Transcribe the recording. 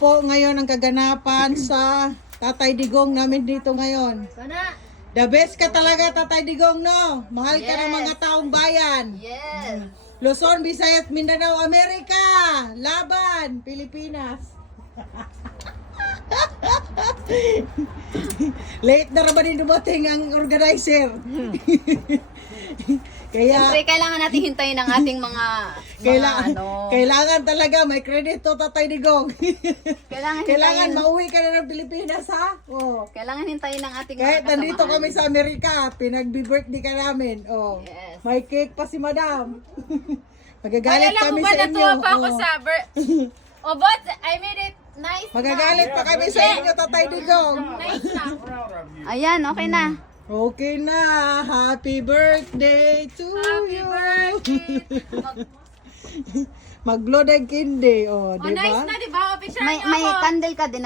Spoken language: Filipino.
po ngayon ang kaganapan sa Tatay Digong namin dito ngayon. Sana. The best ka talaga, Tatay Digong, no? Mahal ka ng mga taong bayan. Yes. Luzon, Visayas, Mindanao, Amerika! Laban! Pilipinas! Late na naman din dumating ang organizer. Kaya Siyempre, kailangan natin hintayin ang ating mga kailangan talaga may credit to Tatay Digong. Kailangan Kailangan hintayin. mauwi ka na ng Pilipinas, ha? Oh. Kailangan hintayin ang ating Kahit mga nandito kasamahan. kami sa Amerika, pinag-birthday ka namin. Oh. Yes. May cake pa si Madam. Magagalit Alam kami mo ba, sa inyo. natuwa pa ako Oh. sa Oh, but I made it nice. Magagalit pa kami sa inyo, Tatay Digong. Nice na. Ayan, okay na. Okay na. Happy birthday to Happy you. birthday. Mag-blow ng candy. Oh, Oh, di nice ba? na, di ba? O, picture May niyo ako. candle ka din.